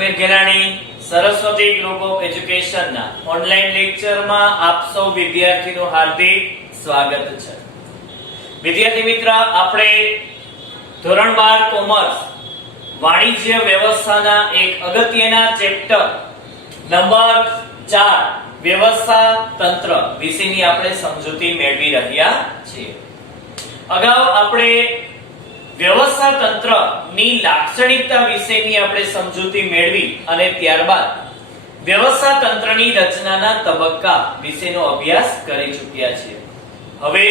Sameer Gelani Saraswati group of education ના online લેક્ચરમાં આપ સૌ વિદ્યાર્થીનું હાર્દિક સ્વાગત છે। વિદ્યાર્થી મિત્ર, આપણે ધોરણ 12 કોમર્સ વાણિજ્ય વ્યવસ્થાના એક અગત્યના ચેપ્ટર નંબર 4 વ્યવસ્થા તંત્ર વિશેની આપણે સમજૂતી મેળવી રહ્યા છીએ। અગાઉ આપણે વ્યવસ્થા તંત્રની લાક્ષણિકતા વિશેની આપણે સમજૂતી મેળવી અને ત્યારબાદ વ્યવસ્થા તંત્રની રચનાના તબક્કા વિશેનો અભ્યાસ કરી ચૂક્યા છીએ। હવે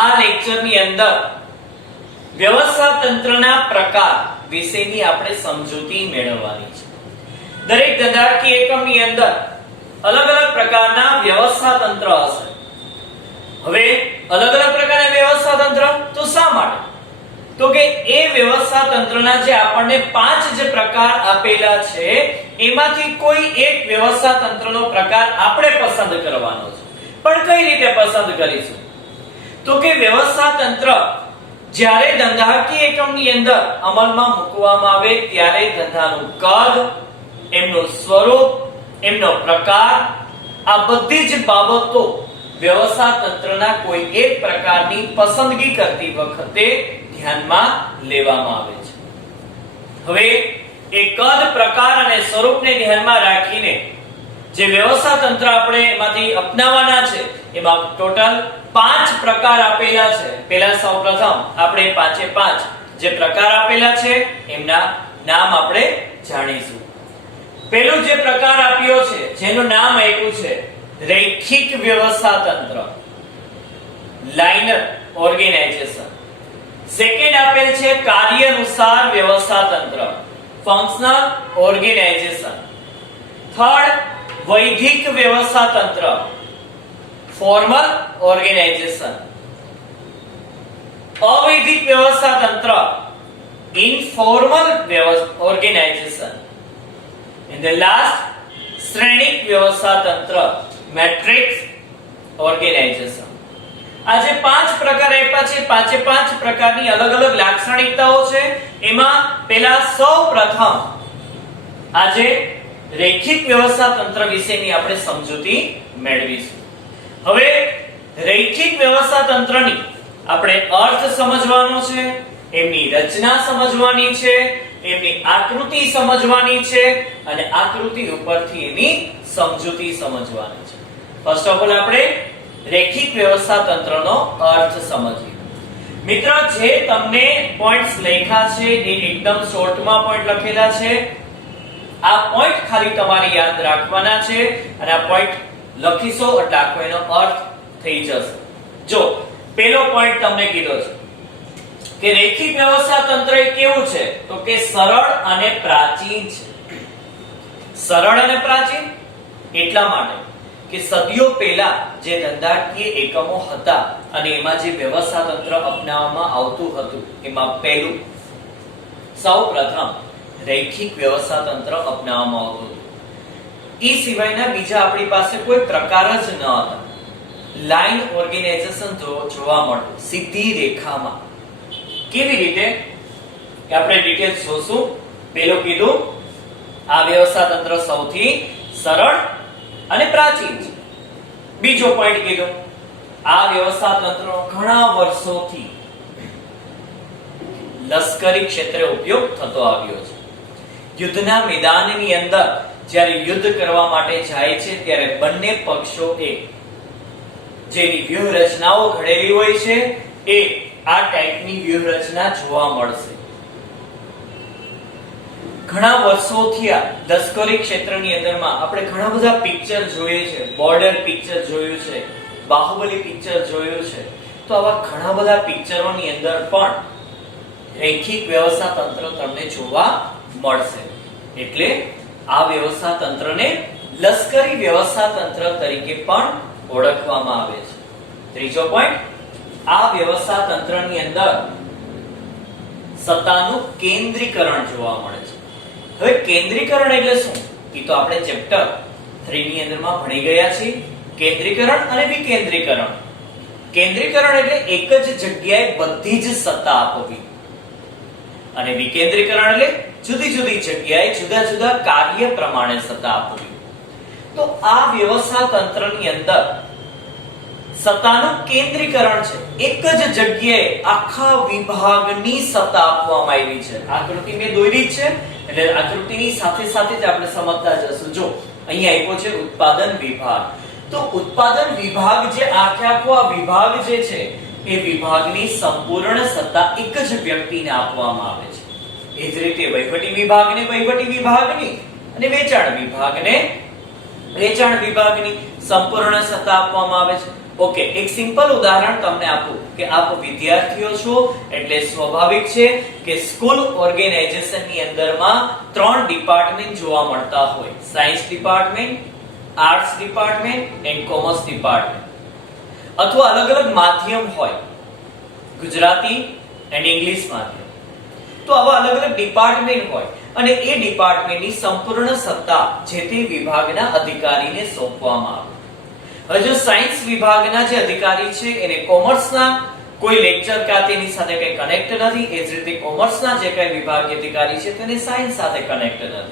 આ લેક્ચરની અંદર વ્યવસ્થા તંત્રના પ્રકાર વિશેની આપણે સમજૂતી મેળવવાની છે। દરેક ધંધાકીય એકમની અંદર અલગ અલગ પ્રકારના વ્યવસ્થા તંત્ર હશે। હવે અલગ અલગ પ્રકારના વ્યવસ્થા તંત્ર તો શા માટે? તો કે એ વ્યવસ્થા તંત્રના જે આપણને 5 જે પ્રકાર આપેલા છે એમાંથી કોઈ એક વ્યવસ્થા તંત્રનો પ્રકાર આપણે પસંદ કરવાનો છે। પણ કઈ રીતે પસંદ કરીશું? તો કે વ્યવસ્થા તંત્ર જ્યારે ધંધાકીય એકમની અંદર અમલમાં મૂકવામાં આવે ત્યારે ધંધાનું કદ, એમનું સ્વરૂપ, એમનો પ્રકાર, આ બધી જ બાબતો વ્યવસ્થા તંત્રના કોઈ એક પ્રકારની પસંદગી કરતી વખતે ધ્યાનમાં લેવામાં આવે છે। હવે એ કદ, પ્રકાર અને સ્વરૂપને ધ્યાનમાં રાખીને જે વ્યવસ્થા તંત્ર આપણે એમાંથી અપનાવવાના છે એમાં ટોટલ 5 પ્રકાર આપેલા છે। પહેલા સૌપ્રથમ આપણે 5 જે પ્રકાર આપેલા છે એમના નામ આપણે જાણીશું। પહેલો જે પ્રકાર આપ્યો છે જેનું નામ આપ્યું છે રૈખિક વ્યવસ્થા તંત્ર, લાઇનર ઓર્ગેનાઇઝેશન। સેકન્ડ આપેલ છે કાર્ય અનુસાર વ્યવસ્થા તંત્ર, ફંક્શનલ ઓર્ગેનાઇઝેશન। થર્ડ વૈધિક વ્યવસ્થા તંત્ર, ફોર્મલ ઓર્ગેનાઇઝેશન। અવૈધિક વ્યવસ્થા તંત્ર, informal organisation. And the last શ્રેણિક વ્યવસ્થા તંત્ર, મેટ્રિક્સ ઓર્ગેનાઇઝેશન। આ જે 5 પ્રકાર આપ્યા છે, 5 પ્રકારની અલગ અલગ લાક્ષણિકતાઓ છે। એમાં પહેલા સૌપ્રથમ આજે રૈખિક વ્યવસ્થા તંત્ર વિશેની આપણે સમજૂતી મેળવીશું। હવે રૈખિક વ્યવસ્થા તંત્રની આપણે અર્થ સમજવાનો છે, એમની રચના સમજવાની છે, એમની આકૃતિ સમજવાની છે અને આકૃતિ ઉપરથી એની સમજૂતી સમજવાની છે। ફર્સ્ટ ઓફ ઓલ આપણે રૈખિક વ્યવસ્થા તંત્રનો અર્થ સમજીએ। મિત્રો, જે તમને પોઈન્ટ્સ લખ્યા છે એ એકદમ શોર્ટમાં પોઈન્ટ લખેલા છે। આ પોઈન્ટ ખાલી તમારે યાદ રાખવાના છે અને આ પોઈન્ટ લખીશો એટલે આખો એનો અર્થ થઈ જશે। જો પહેલો પોઈન્ટ તમને કીધો છે કે રૈખિક વ્યવસ્થા તંત્ર એ કેવું છે? તો કે સરળ અને પ્રાચીન છે। સરળ અને પ્રાચીન એટલા માટે કે સદીઓ પહેલા જે ધંધાકીય એકમો હતા અને એમાં જે વ્યવસ્થા તંત્ર અપનાવવામાં આવતું હતું એમાં પહેલું સૌપ્રથમ રૈખિક વ્યવસ્થા તંત્ર અપનાવવામાં આવતું હતું। એ સિવાયના બીજા આપણી પાસે કોઈ પ્રકાર જ ન હતા। લાઇન ઓર્ગેનાઇઝેશન જોવા મળતું સીધી રેખામાં। કેવી રીતે કે આપણે ડિટેલ જોશું। પહેલું કીધું આ વ્યવસ્થા તંત્ર સૌથી સરળ અને પ્રાચીન છે। બીજો પોઈન્ટ કીધું આ વ્યવસ્થા તંત્રનો ઘણા વર્ષોથી લશ્કરી ક્ષેત્રે ઉપયોગ થતો આવ્યો છે। યુદ્ધના મેદાનની અંદર જ્યારે યુદ્ધ કરવા માટે જાય છે ત્યારે બંને પક્ષોએ જેની વ્યૂહરચનાઓ ઘડેલી હોય છે એ આ ટાઈપની વ્યૂહરચના જોવા મળશે। ઘણા વર્ષોથી આ લશ્કરી ક્ષેત્રની અંદરમાં આપણે ઘણા બધા પિક્ચર જોઈએ છે। બોર્ડર પિક્ચર જોયું છે, બાહુબલી પિક્ચર જોયું છે। તો આવા ઘણા બધા પિક્ચરોની અંદર પણ રૈખિક વ્યવસ્થા તંત્ર તમને જોવા મળશે। એટલે આ વ્યવસ્થા તંત્રને લશ્કરી વ્યવસ્થા તંત્ર તરીકે પણ ઓળખવામાં આવે છે। ત્રીજો પોઈન્ટ આ વ્યવસ્થા તંત્રની અંદર સત્તાનું કેન્દ્રીકરણ જોવા મળે છે। હવે કેન્દ્રીકરણ એટલે શું? એ તો આપણે ચેપ્ટર 3 ની અંદરમાં ભણી ગયા છીએ। કેન્દ્રીકરણ અને વિકેન્દ્રીકરણ। કેન્દ્રીકરણ એટલે એક જ જગ્યાએ બધી જ સત્તા આપવી અને વિકેન્દ્રીકરણ એટલે જુદી જુદી જગ્યાએ જુદા જુદા કાર્ય પ્રમાણે સત્તા આપવી. તો આ વ્યવસ્થા તંત્રની અંદર સત્તાનું કેન્દ્રીકરણ છે. એક જ જગ્યાએ આખા વિભાગની સત્તા આપવામાં આવી છે. આકૃતિ મેં દોરી છે એટલે આકૃતિની સાથે સાથે જ આપણે સમજતા જશું. જો અહીંયા આપ્યો છે ઉત્પાદન વિભાગ. તો ઉત્પાદન વિભાગ જે આખો વિભાગ જે છે એ વિભાગની સંપૂર્ણ સત્તા એક જ વ્યક્તિને આપવામાં આવે છે. એ જ રીતે વહીવટી વિભાગને વહીવટી વિભાગની અને વેચાણ વિભાગને વેચાણ વિભાગની સંપૂર્ણ સત્તા આપવામાં આવે છે. ઓકે, એક સિમ્પલ ઉદાહરણ તમને આપું કે આપ વિદ્યાર્થીઓ છો એટલે સ્વાભાવિક છે કે સ્કૂલ ઓર્ગેનાઇઝેશનની અંદરમાં 3 ડિપાર્ટમેન્ટ જોવા મળતા હોય. Science department, arts department and commerce department. અથવા અલગ અલગ માધ્યમ હોય, ગુજરાતી એન્ડ ઇંગ્લિશ માધ્યમ. તો આવા અલગ અલગ ડિપાર્ટમેન્ટ હોય અને એ ડિપાર્ટમેન્ટની સંપૂર્ણ સત્તા જે તે વિભાગના અધિકારીને સોંપવામાં આવે. હવે જો સાયન્સ વિભાગના જે અધિકારી છે એને કોમર્સના કોઈ લેક્ચર કે તેની સાથે કઈ કનેક્ટ નથી, એ જ રીતે કોમર્સના જે કઈ વિભાગીય અધિકારી છે તેને સાયન્સ સાથે કનેક્ટ નથી.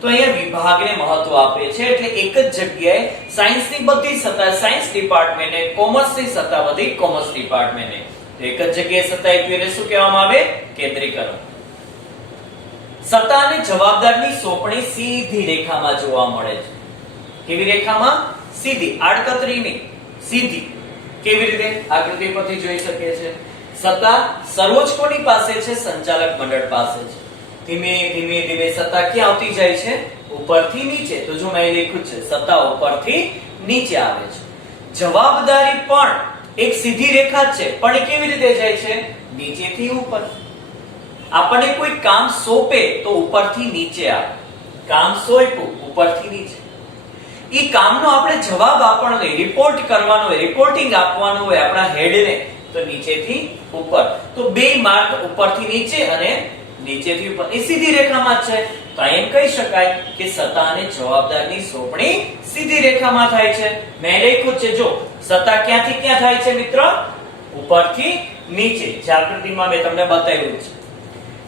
તો અહીંયા વિભાગને મહત્વ આપે છે એટલે એક જ જગ્યાએ સાયન્સની બધી સત્તા સાયન્સ ડિપાર્ટમેન્ટને, કોમર્સની સત્તા બધી કોમર્સ ડિપાર્ટમેન્ટને. એક જ જગ્યાએ સત્તા આપી એટલે શું કહેવામાં આવે? કેન્દ્રીકરણ. સત્તા અને જવાબદારીની સોંપણી સીધી રેખામાં જોવા મળે છે. કેવી રેખામાં? સીધી, આડકતરી નહીં, સીધી. કેવી રીતે? આકૃતિ પરથી જોઈ શકીએ છીએ. સત્તા સર્વોચ્ચ કોની પાસે છે? સંચાલક મંડળ પાસે છે. ધીમે ધીમે ધીમે સત્તા ક્યાં આવતી જાય છે? ઉપરથી નીચે. તો જો મેં લખ્યું છે સત્તા ઉપરથી નીચે આવે છે. જવાબદારી પણ એક સીધી રેખા જ છે, પણ કેવી રીતે જાય છે? નીચેથી ઉપર. આપણને કોઈ કામ સોંપે તો ઉપરથી નીચે આવે. કામ સોંપ્યું ઉપરથી નીચે. ઈ કામનો આપણે જવાબ આપવાનો હોય, રિપોર્ટ કરવાનો હોય, રિપોર્ટિંગ આપવાનું હોય આપણા હેડને, તો નીચેથી ઉપર. તો બે માર્ગ ઉપરથી નીચે અને નીચેથી ઉપર. એ સીધી રેખામાં જ છે. તો એમ કહી શકાય કે સત્તા અને જવાબદારીની સોંપણી સીધી રેખામાં થાય છે. મેં લખ્યું છે જો સત્તા ક્યાંથી ક્યાં થાય છે મિત્ર? ઉપરથી નીચે. જે આકૃતિમાં મેં તમને બતાવ્યું છે.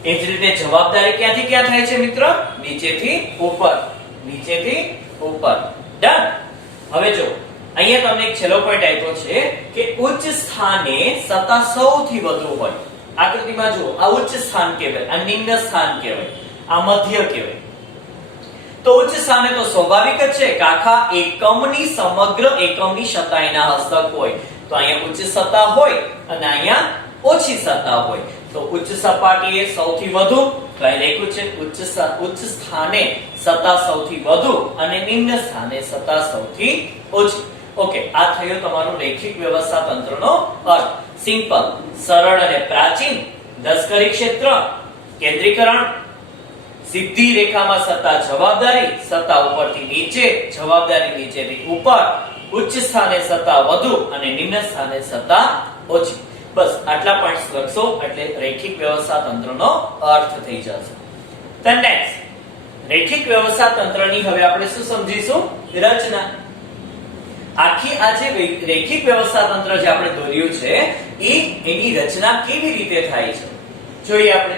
એ જ રીતે જવાબદારી ક્યાંથી ક્યાં થાય છે મિત્ર? નીચેથી ઉપર, નીચેથી ઉપર. ડન. હવે જો અહીંયા તમને એક છેલ્લો પોઈન્ટ આપ્યો છે કે ઉચ્ચ સ્થાને સત્તા સૌથી વધુ હોય. આકૃતિમાં જુઓ, આ ઉચ્ચ સ્થાન કહેવાય, આ નિમ્ન સ્થાન કહેવાય, આ મધ્ય કહેવાય. તો ઉચ્ચ સ્થાને તો સ્વાભાવિક જ છે કે આખા એકમની સમગ્ર એકમની સત્તા એના હસ્તક હોય. તો અહીંયા ઉચ્ચ સત્તા હોય અને અહીંયા ઓછી સત્તા હોય. તો ઉચ્ચ સપાટીએ સૌથી વધુ, તો અહીં લખ્યું છે ઉચ્ચ સ્થાને સત્તા સૌથી વધુ અને નિમ્ન સ્થાને સત્તા સૌથી ઓછી. ઓકે, આ થયો તમારો રૈખિક વ્યવસ્થા તંત્રનો અર્થ. સિમ્પલ, સરળ અને પ્રાચીન. લશ્કરી ક્ષેત્ર, કેન્દ્રીકરણ, સીધી રેખામાં સત્તા જવાબદારી, સત્તા ઉપરથી નીચે, જવાબદારી નીચેથી ઉપર, ઉચ્ચ સ્થાને સત્તા વધુ અને નિમ્ન સ્થાને સત્તા ઓછી. બસ આટલા પોઈન્ટ્સ લખશો એટલે રૈખિક વ્યવસ્થા તંત્રનો અર્થ થઈ જશે. ધેન નેક્સ્ટ, રૈખિક વ્યવસ્થા તંત્રની હવે આપણે શું સમજીશું? રચના. આખી આ જે રૈખિક વ્યવસ્થા તંત્ર જે આપણે દોર્યું છે એની રચના કેવી રીતે થાય છે જોઈએ આપણે.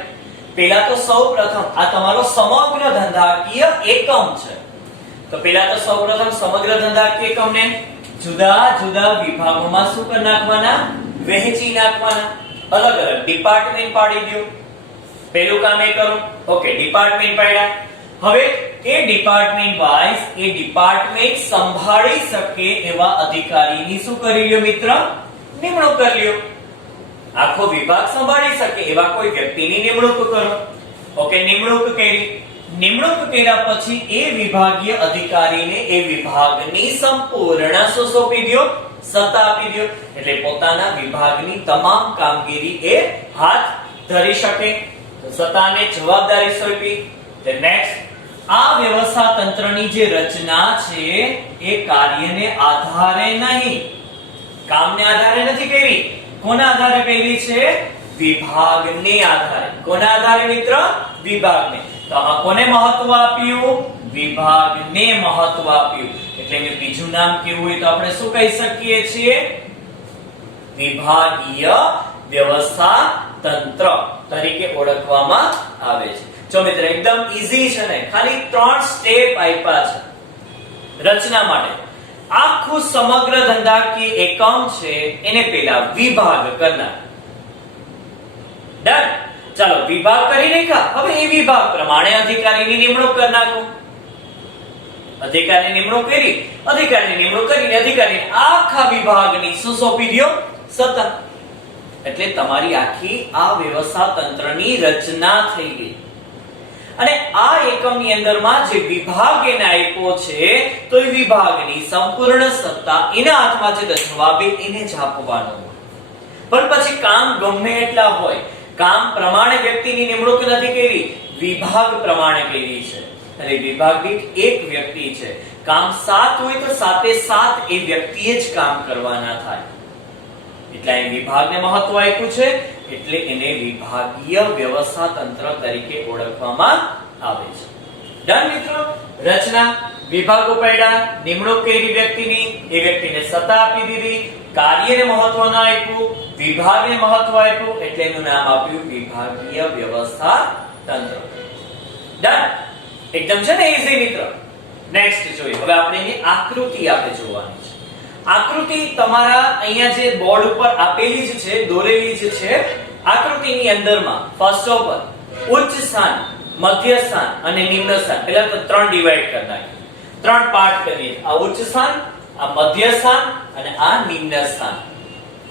પહેલા તો સૌપ્રથમ આ તમારો સમગ્ર ધંધાકીય એકમ છે. તો પહેલા તો સૌપ્રથમ સમગ્ર ધંધાકીય એકમને જુદા જુદા વિભાગોમાં શું કરી નાખવાના? વહેંચી નાખવાના. અલગ અલગ ડિપાર્ટમેન્ટ પાડી દો. પહેલું કામ એ કરું. ઓકે, ડિપાર્ટમેન્ટ પાડ્યા. હવે એ ડિપાર્ટમેન્ટ વાઇઝ એ ડિપાર્ટમેન્ટ સંભાળી શકે એવા અધિકારીની શું કરી લ્યો મિત્ર? નિમણૂક કરી લ્યો. આખો વિભાગ સંભાળી શકે એવા કોઈ વ્યક્તિની નિમણૂક કરો. ઓકે, નિમણૂક કરી. નિમણૂક કર્યા પછી એ વિભાગીય અધિકારીને એ વિભાગની સંપૂર્ણ શું સોંપી દો? સત્તા આપી દો. એટલે પોતાના વિભાગની તમામ કામગીરી એ હાથ ધરી શકે. તો સત્તાને જવાબદારી સોંપી. The next, આ વ્યવસ્થા તંત્રની જે રચના છે એ કાર્યને આધારે નહીં, કામને આધારે નથી કરી. કોના આધારે કરી છે? વિભાગને આધારે. કોના આધારે મિત્ર? વિભાગને. તો આમાં કોને મહત્વ આપ્યું? વિભાગને મહત્વ આપ્યું. એટલે કે બીજું નામ કેવું હોય તો આપણે શું કહી શકીએ છીએ? વિભાગીય વ્યવસ્થા તંત્ર તરીકે ઓળખવામાં આવે છે. જો મિત્ર એકદમ ઈઝી છે ને, ખાલી 3 સ્ટેપ આપ્યા છે રચના માટે. આખું સમગ્ર ધંધાકીય એકમ છે એને પેલા વિભાગ કરનાર. ડન. ચાલો વિભાગ કરી નાખ્યા. હવે એ વિભાગ પ્રમાણે અધિકારીની નિમણૂક કરી નાખો. અધિકારીની નિમણૂક કરી, અધિકારીની નિમણૂક કરીને અધિકારીને આખા વિભાગની શું સોંપી દો? સત્તા. એટલે તમારી આખી આ વ્યવસ્થા તંત્રની રચના થઈ ગઈ. અને આ એકમની અંદરમાં જે વિભાગ એને આપ્યો છે તો એ વિભાગની સંપૂર્ણ સત્તા એના હાથમાં છે, તો જવાબ એને જ આપવાનો. પણ પછી કામ ગમે એટલા હોય, કામ પ્રમાણે વ્યક્તિની નિમણૂક નથી કરી, વિભાગ પ્રમાણે કરી છે. અને વિભાગ દીઠ એક વ્યક્તિ છે. કામ 7 હોય તો 7 એ વ્યક્તિએ જ કામ કરવાના થાય. એટલે અહીં વિભાગને મહત્વ આપ્યું છે, એટલે એને વિભાગીય વ્યવસ્થા તંત્ર તરીકે ઓળખવામાં આવે છે. ડન મિત્રો. રચના, વિભાગો પાડ્યા, નિમણૂક કરી વ્યક્તિની, એ વ્યક્તિને સત્તા આપી દીધી, કાર્યને મહત્વ ન આપ્યું, વિભાગને મહત્વ આપ્યું, એટલે એનું નામ આપ્યું વિભાગીય વ્યવસ્થા તંત્ર. ડન. એકદમ છે ને ઈઝી મિત્રો. નેક્સ્ટ જોઈએ. હવે આપણે એની આકૃતિ આપણે જોવાની છે. આકૃતિ તમારા અહીંયા જે બોર્ડ ઉપર આપેલી જ છે, દોરેલી જ છે. આકૃતિની અંદરમાં ફર્સ્ટ ઓફ ઓલ ઉચ્ચ સ્થાન, મધ્ય સ્થાન અને નિમ્ન સ્થાન, પહેલા તો 3 ડિવાઈડ કરી નાખીએ, 3 પાર્ટ કરીએ. આ ઉચ્ચ સ્થાન, આ મધ્ય સ્થાન અને આ નિમ્ન સ્થાન.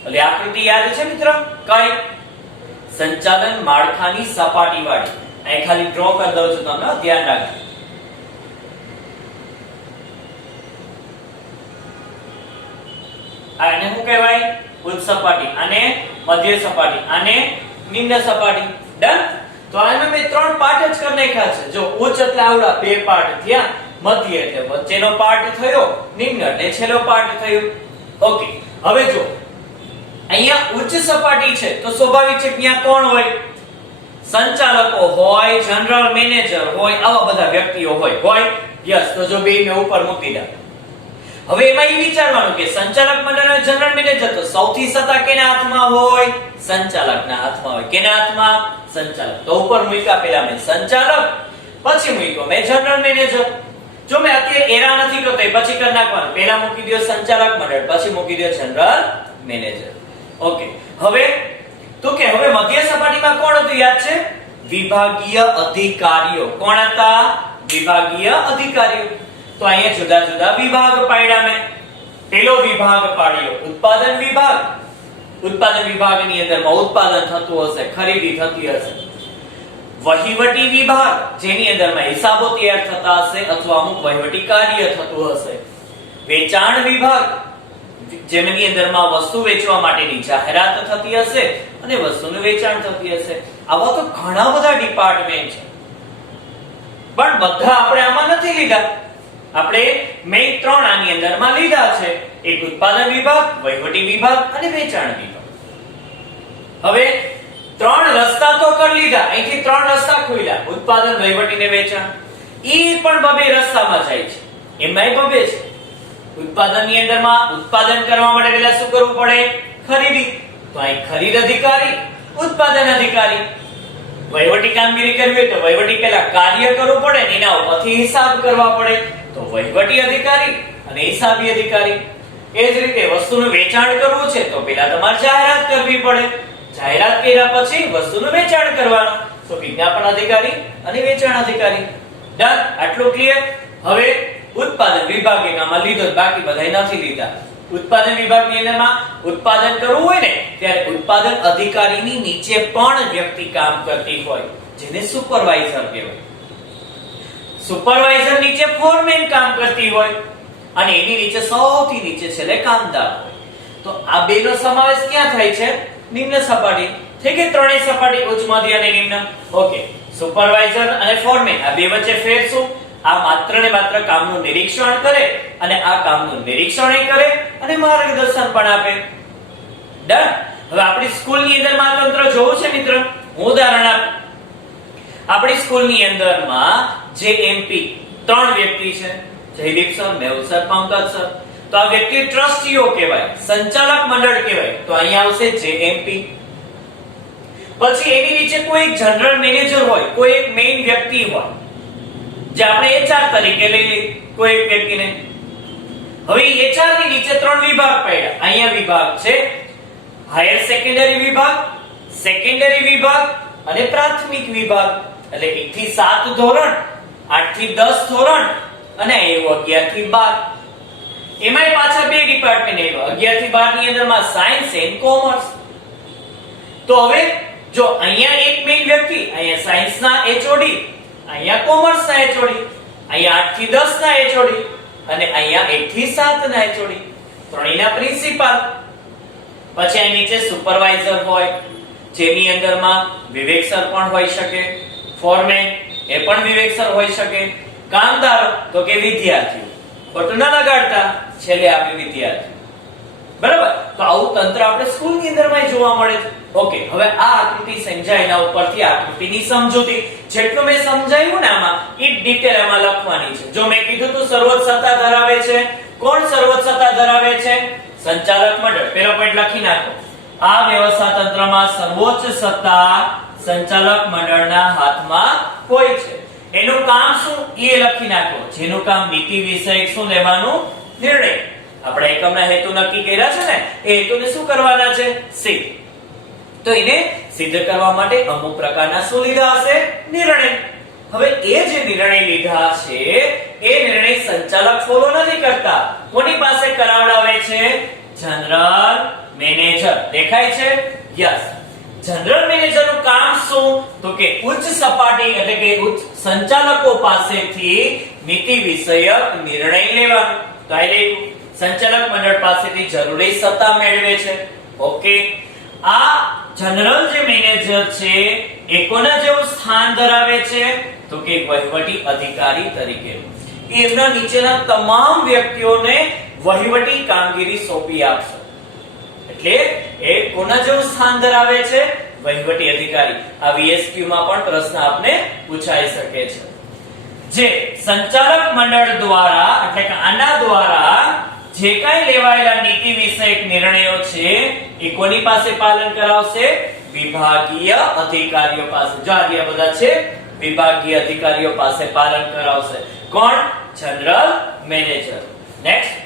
એટલે આકૃતિ યાદ છે મિત્ર? કઈ? સંચાલન માળખાની સપાટી વાળી. અહીં ખાલી ડ્રો કરી દઉં છું, તમને ધ્યાન રાખજો. આને શું કહેવાય? ઉચ્ચ સપાટી. આને મધ્ય સપાટી, આને નિમ્ન સપાટી. ડન. તો આને મેં 3 પાર્ટ જ કરી નાખ્યા છે. જો ઉચ્ચ એટલે આવડા 2 પાર્ટ થયા, મધ્ય એટલે વચ્ચેનો પાર્ટ થયો, નિમ્ન એટલે છેલ્લો પાર્ટ થયો. ઓકે. હવે જો અહીંયા ઉચ્ચ સપાટી છે તો સ્વાભાવિક છે કે ત્યાં કોણ હોય? સંચાલકો હોય, જનરલ મેનેજર હોય, આવા બધા વ્યક્તિઓ હોય. યસ. તો જો બે ને ઉપર મૂકી દે. હવે એમાં એ વિચારવાનું કે સંચાલક મંડળ અને જનરલ મેનેજર, તો સૌથી સત્તા કેના હાથમાં હોય? સંચાલકના હાથમાં હોય. કેના હાથમાં? સંચાલક. તો ઉપર મૂક્યા પહેલા મેં સંચાલક, પછી મૂક્યો મેં જનરલ મેનેજર. જો મેં અત્યારે એરા નથી કરતો, પછી કરી નાખવાનું. પહેલા મૂકી દો સંચાલક મંડળ, પછી મૂકી દો જનરલ મેનેજર. ઓકે. હવે તો કે હવે મધ્ય સપાટીમાં કોણ હતું યાદ છે? વિભાગીય અધિકારીઓ. કોણ હતા? વિભાગીય અધિકારીઓ. તો અહીંયા જુદા જુદા વિભાગ પાડ્યા મેં. પહેલો વિભાગ પાડ્યો ઉત્પાદન વિભાગ. ઉત્પાદન વિભાગની અંદરમાં ઉત્પાદન થતું હશે, ખરીદી થતી હશે. વહીવટી વિભાગ, જેની અંદરમાં હિસાબો તૈયાર થતા હશે અથવા અમુક વહીવટી કાર્ય થતું હશે. વેચાણ વિભાગ, જેમની અંદરમાં વસ્તુ વેચવા માટેની જાહેરાત થતી હશે અને વસ્તુનું વેચાણ થતી હશે. આવા તો ઘણા બધા ડિપાર્ટમેન્ટ છે, પણ બધા આપણે આમાં નથી લીધા. આપણે મેં 3 આની અંદરમાં લીધા છે. એક ઉત્પાદન વિભાગ, વહીવટી વિભાગ અને વેચાણ વિભાગ. હવે 3 રસ્તા તો કરી લીધા. અહીંથી 3 રસ્તા ખોલ્યા, ઉત્પાદન, વહીવટી ને વેચાણ. ઈ પણ બબે રસ્તામાં જાય છે. એમાંય બબે છે. ઉત્પાદનની અંદરમાં ઉત્પાદન કરવા માટે પહેલા શું કરવું પડે? ખરીદી. તો અહીં ખરીદ અધિકારી, ઉત્પાદન અધિકારી. વહીવટી કામગીરી કરવી હોય તો વહીવટી પહેલા કાર્ય કરવું પડે, એના ઉપરથી હિસાબ કરવા પડે. તો વહીવટી અધિકારી અને હિસાબી અધિકારી. એ જ રીતે વસ્તુનું વેચાણ કરવું છે તો પહેલા તમારે જાહેરાત કરવી પડે. જાહેરાત કર્યા પછી વસ્તુનું વેચાણ કરવાનું. તો વિજ્ઞાપન અધિકારી અને વેચાણ અધિકારી. ડન. આટલું ક્લિયર? હવે ઉત્પાદન વિભાગ એનામાં લીધો, બાકી બધાય નથી લીધા. ઉત્પાદન વિભાગની અંદરમાં ઉત્પાદન કરવું હોય ને ત્યારે ઉત્પાદન અધિકારીની નીચે પણ વ્યક્તિ કામ કરતી હોય, જેને સુપરવાઇઝર કહેવાય. સુપરવાઇઝર નીચે ફોરમેન કામ કરતી હોય અને એની નીચે સૌથી નીચે છેલ્લે કામદાર હોય. તો આ બેનો સમાવેશ ક્યાં થાય છે? નિમ્ન સપાટી. થઈ ગઈ ત્રણેય સપાટી, ઉચ્ચ, મધ્ય અને નિમ્ન. ઓકે. સુપરવાઇઝર અને ફોરમેન, આ બે વચ્ચે ફેર શું? આ માત્ર ને માત્ર કામનું નિરીક્ષણ કરે અને આ કામનું નિરીક્ષણ કરે અને માર્ગદર્શન પણ આપે. ડન. હવે આપણી સ્કૂલની અંદરમાં આ તંત્ર જોવું છે મિત્ર. હું ઉદાહરણ આપું. આપણી સ્કૂલની અંદરમાં જે એમપી 3 વ્યક્તિ છે, Jaydeep sir, Mehul sir, Pankaj sir. તો આ વ્યક્તિ ટ્રસ્ટીઓ કહેવાય, સંચાલક મંડળ કહેવાય. તો અહીંયા આવશે જેએમપી. પછી એની નીચે કોઈ એક જનરલ મેનેજર હોય, કોઈ એક મેઇન વ્યક્તિ હોય, જે આપણે એચઆર તરીકે લઈ લઈએ કોઈ એક વ્યક્તિને. હવે એચઆર ની નીચે 3 વિભાગ પડ્યા. અહીંયા વિભાગ છે હાયર સેકન્ડરી વિભાગ, સેકન્ડરી વિભાગ અને પ્રાથમિક વિભાગ. એટલે 1 થી 7 ધોરણ, 8 થી 10 ધોરણ અને એવું 11 થી 12. એમાંય પાછા બે ડિપાર્ટમેન્ટ આવ્યા. 11 થી 12 ની અંદરમાં સાયન્સ એન્ડ કોમર્સ. તો હવે જો અહીંયા એક મેઇન વ્યક્તિ, અહીંયા સાયન્સના એચઓડી, અહીંયા કોમર્સના એચઓડી, અહીંયા 8 થી 10 ના એચઓડી અને અહીંયા 1 થી 7 ના એચઓડી, ત્રણેયના પ્રિન્સિપાલ. પછી અહીં નીચે સુપરવાઇઝર હોય, જેની અંદરમાં વિવેક સર પણ હોઈ શકે, ફોરમેન એ પણ વિવેક સર હોઈ શકે, કામદાર તો કે વિદ્યાર્થીઓ. ખોટું ના લગાડતા, છેલ્લે આપણે વિદ્યાર્થીઓ. બરાબર? તો આવું તંત્ર આપણે સ્કૂલની અંદરમાં જોવા મળે છે. ઓકે, હવે આ આકૃતિ સમજાય, એના ઉપરથી આકૃતિની સમજૂતી જેટલું મેં સમજાવ્યું ને આમાં એ ડિટેલ આમાં લખવાની છે. જો મેં કીધું તો સર્વોચ્ચ સત્તા ધરાવે છે. કોણ સર્વોચ્ચ સત્તા ધરાવે છે? સંચાલક મંડળ. પેલો પોઈન્ટ લખી નાખો. આ વ્યવસ્થા તંત્રમાં સર્વોચ્ચ સત્તા સંચાલક મંડળના હાથમાં હોય છે. એનું કામ શું એ લખી નાખો. જેનું કામ નીતિ વિષયક શું લેવાનું નિર્ણય. આપણે એકમના હેતુ નક્કી કર્યા છે ને, એ હેતુને શું કરવાના છે? સિદ્ધ. તો એને સિદ્ધ કરવા માટે અમુક પ્રકારના શું લીધા હશે? નિર્ણય. હવે એ જે નિર્ણય લીધા છે એ નિર્ણય સંચાલક ફોલો નથી કરતા. કોની પાસે કરાવડાવે છે? General manager. દેખાય છે? યસ. જનરલ મેનેજરનું કામ શું? તો કે ઉચ્ચ સપાટી એટલે કે ઉચ્ચ સંચાલકો પાસેથી નીતિ વિષયક નિર્ણય લેવાનો. તો આ લેવું સંચાલક મંડળ પાસેથી જરૂરી સત્તા મેળવે છે. ઓકે, આ જનરલ જે મેનેજર છે એ કોના જેવું સ્થાન ધરાવે છે? તો કે વહીવટી અધિકારી તરીકે. એ એમના નીચેના તમામ વ્યક્તિઓને વહીવટી કામગીરી સોંપી આપશે. એટલે એ કોના જેવું સ્થાન ધરાવે છે? વહીવટી અધિકારી. આ VSQ માં પણ પ્રશ્ન આપને પૂછાઈ શકે છે. જે સંચાલક મંડળ દ્વારા એટલે કે આના દ્વારા જે કાંઈ લેવાયેલા નીતિ વિષયક નિર્ણયો છે એ કોની પાસે પાલન કરાવશે? વિભાગીય અધિકારીઓ પાસે. જો આ બધા છે વિભાગીય અધિકારીઓ પાસે પાલન કરાવશે. કોણ? General manager. નેક્સ્ટ,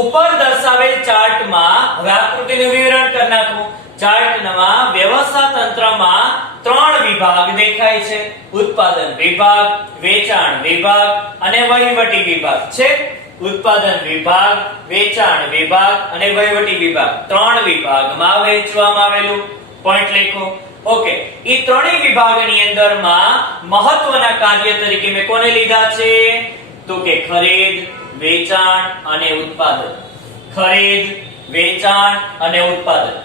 ઉપર દર્શાવેલ ચાર્ટમાં હવે આકૃતિનું વિવરણ કરી નાખું. ચાર્ટમાં વ્યવસ્થા તંત્રમાં 3 વિભાગ દેખાય છે. ઉત્પાદન વિભાગ, વેચાણ વિભાગ અને વહીવટી વિભાગ છે. ઉત્પાદન વિભાગ, વેચાણ વિભાગ અને વહીવટી વિભાગ 3 વિભાગમાં વહેંચવામાં આવેલું. પોઈન્ટ લખો. ઓકે, એ ત્રણેય વિભાગની અંદરમાં મહત્વના કાર્ય તરીકે મેં કોને લીધા છે? તો કે ખરીદ, વેચાણ અને ઉત્પાદન. ખરીદ, વેચાણ અને ઉત્પાદન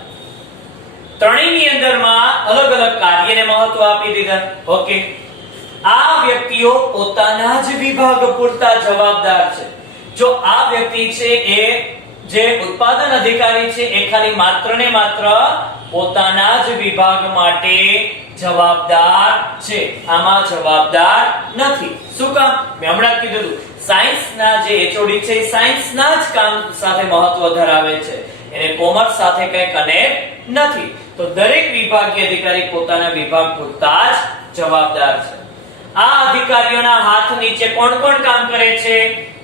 ત્રણેયની અંદરમાં અલગ અલગ કાર્યને મહત્વ આપી દીધા. ઓકે, આ વ્યક્તિઓ પોતાના જ વિભાગ પૂરતા જવાબદાર છે. જો આ વ્યક્તિ છે એ જે ઉત્પાદન અધિકારી છે એ ખાલી માત્ર ને માત્ર પોતાના જ વિભાગ માટે જવાબદાર છે, આમાં જવાબદાર નથી. શું કામ? મેં હમણાં કીધું હતું, સાયન્સના જે એચઓડી છે સાયન્સના જ કામ સાથે મહત્વ ધરાવે છે, એને કોમર્સ સાથે કઈ કનેક્ટ નથી. તો દરેક વિભાગીય અધિકારી પોતાના વિભાગ પૂરતા જ જવાબદાર છે. આ અધિકારીઓના હાથ નીચે કોણ કોણ કામ કરે છે?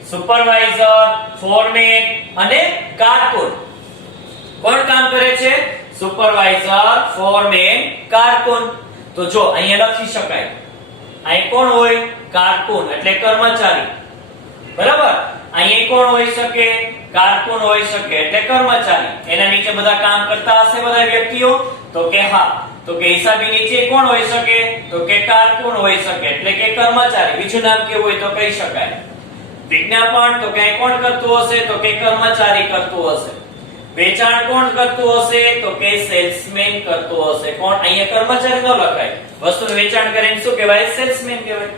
સુપરવાઇઝર, ફોરમેન અને કારકુન. કોણ કામ કરે છે? સુપરવાઇઝર, ફોરમેન, કારકુન. તો જો અહીંયા લખી શકાય, અહીં કોણ હોય? કારકુન એટલે કર્મચારી. બરાબર? અહીં કોણ હોઈ શકે? કારકુન હોઈ શકે એટલે કર્મચારી. એના નીચે બધા કામ કરતા હશે બધા વ્યક્તિઓ? તો કે હા. તો કે હિસાબી નીચે કોણ હોઈ શકે? તો કે કારકુન હોઈ શકે એટલે કે કર્મચારી. બીજું નામ કેવું હોય તો કહી શકાય. વિજ્ઞાપન તો કે કોણ કરતું હશે? તો કે કર્મચારી કરતું હશે. વેચાણ કોણ કરતું હશે? તો કે સેલ્સમેન કરતું હશે. કોણ? અહીંયા કર્મચારી ન લખાય, વસ્તુનું વેચાણ કરીને શું કહેવાય? સેલ્સમેન કહેવાય.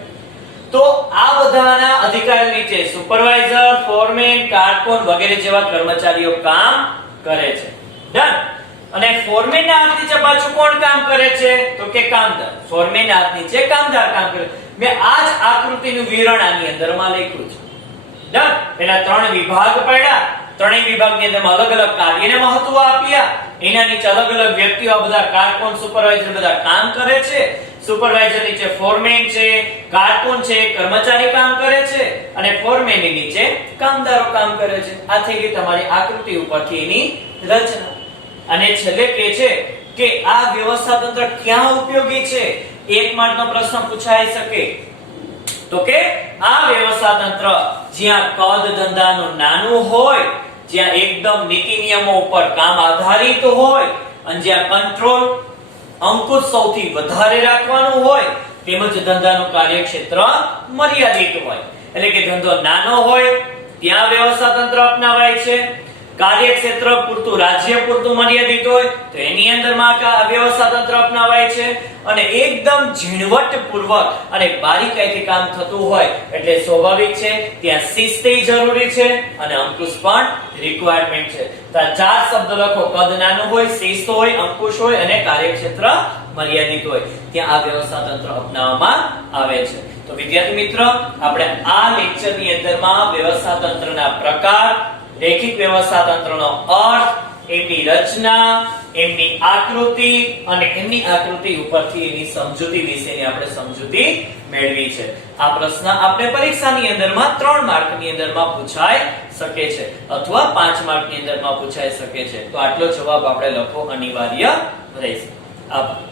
તો આ બધાના અધિકારી નીચે સુપરવાઇઝર, ફોરમેન, કારકુન વગેરે જેવા કર્મચારીઓ કામ કરે છે. ડન. અને ફોરમેન ના હાથ નીચે પાછું કોણ કામ કરે છે? તો કે કામદાર. ફોરમેન ના હાથ નીચે કામદાર કામ કરે. મેં આ જ આકૃતિનું વિવરણ આની અંદરમાં લખ્યું છે. ડન. પેલા 3 વિભાગ પડ્યા, ત્રણેય વિભાગની અંદર અલગ અલગ કાર્યને મહત્વ આપ્યા. એના નીચે અલગ અલગ વ્યક્તિઓ આ બધા કારકુન સુપરવાઇઝર બધા કામ કરે છે. સુપરવાઇઝર નીચે ફોરમેન છે, કારકુન છે, કર્મચારી કામ કરે છે અને ફોરમેન ની નીચે કામદારો કામ કરે છે. આ થઈ ગઈ તમારી આકૃતિ ઉપરથી એની રચના. અને છેલ્લે કહે છે કે આ વ્યવસ્થા તંત્ર ક્યાં ઉપયોગી છે? 1 માર્કનો પ્રશ્ન પૂછાઈ શકે. તો કે આ વ્યવસ્થા તંત્ર જ્યાં કદ ધંધાનું નાનું હોય, જ્યાં એકદમ નીતિ નિયમો ઉપર કામ આધારિત હોય અને જ્યાં કંટ્રોલ અંકુશ સૌથી વધારે રાખવાનું હોય, તેમજ ધંધાનું કાર્યક્ષેત્ર મર્યાદિત હોય. એટલે કે ધંધો નાનો હોય ત્યાં વ્યવસ્થા તંત્ર અપનાવાય છે. કાર્યક્ષેત્ર પૂરતું રાજ્ય પૂરતું મર્યાદિત હોય તો એની અંદરમાં વ્યવસ્થા તંત્ર અપનાવાય છે. અને એકદમ ઝીણવટપૂર્વક અને બારીકાઈથી કામ થતું હોય એટલે સ્વાભાવિક છે ત્યાં શિસ્ત જરૂરી છે અને અંકુશ પણ રિક્વાયરમેન્ટ છે. તો આ 4 શબ્દ લખો: કદ નાનું હોય, શિસ્ત હોય, અંકુશ હોય અને કાર્યક્ષેત્ર મર્યાદિત હોય. ત્યાં આ વ્યવસ્થા તંત્ર અપનાવવામાં આવે છે. તો વિદ્યાર્થી મિત્ર, આપણે આ લેક્ચરની અંદરમાં વ્યવસ્થા તંત્રના પ્રકાર, રેખિક વ્યવસ્થા તંત્રનો અર્થ, એમની રચના, એમની આકૃતિ અને એમની આકૃતિ ઉપરથી એની સમજૂતી વિશેની આપણે સમજૂતી મેળવી છે. આ પ્રશ્ન આપણે પરીક્ષાની અંદરમાં 3 માર્કની અંદરમાં પૂછાઈ શકે છે અથવા 5 માર્કની અંદરમાં પૂછાઈ શકે છે. તો આટલો જવાબ આપણે લખવો અનિવાર્ય રહેશે. આભાર.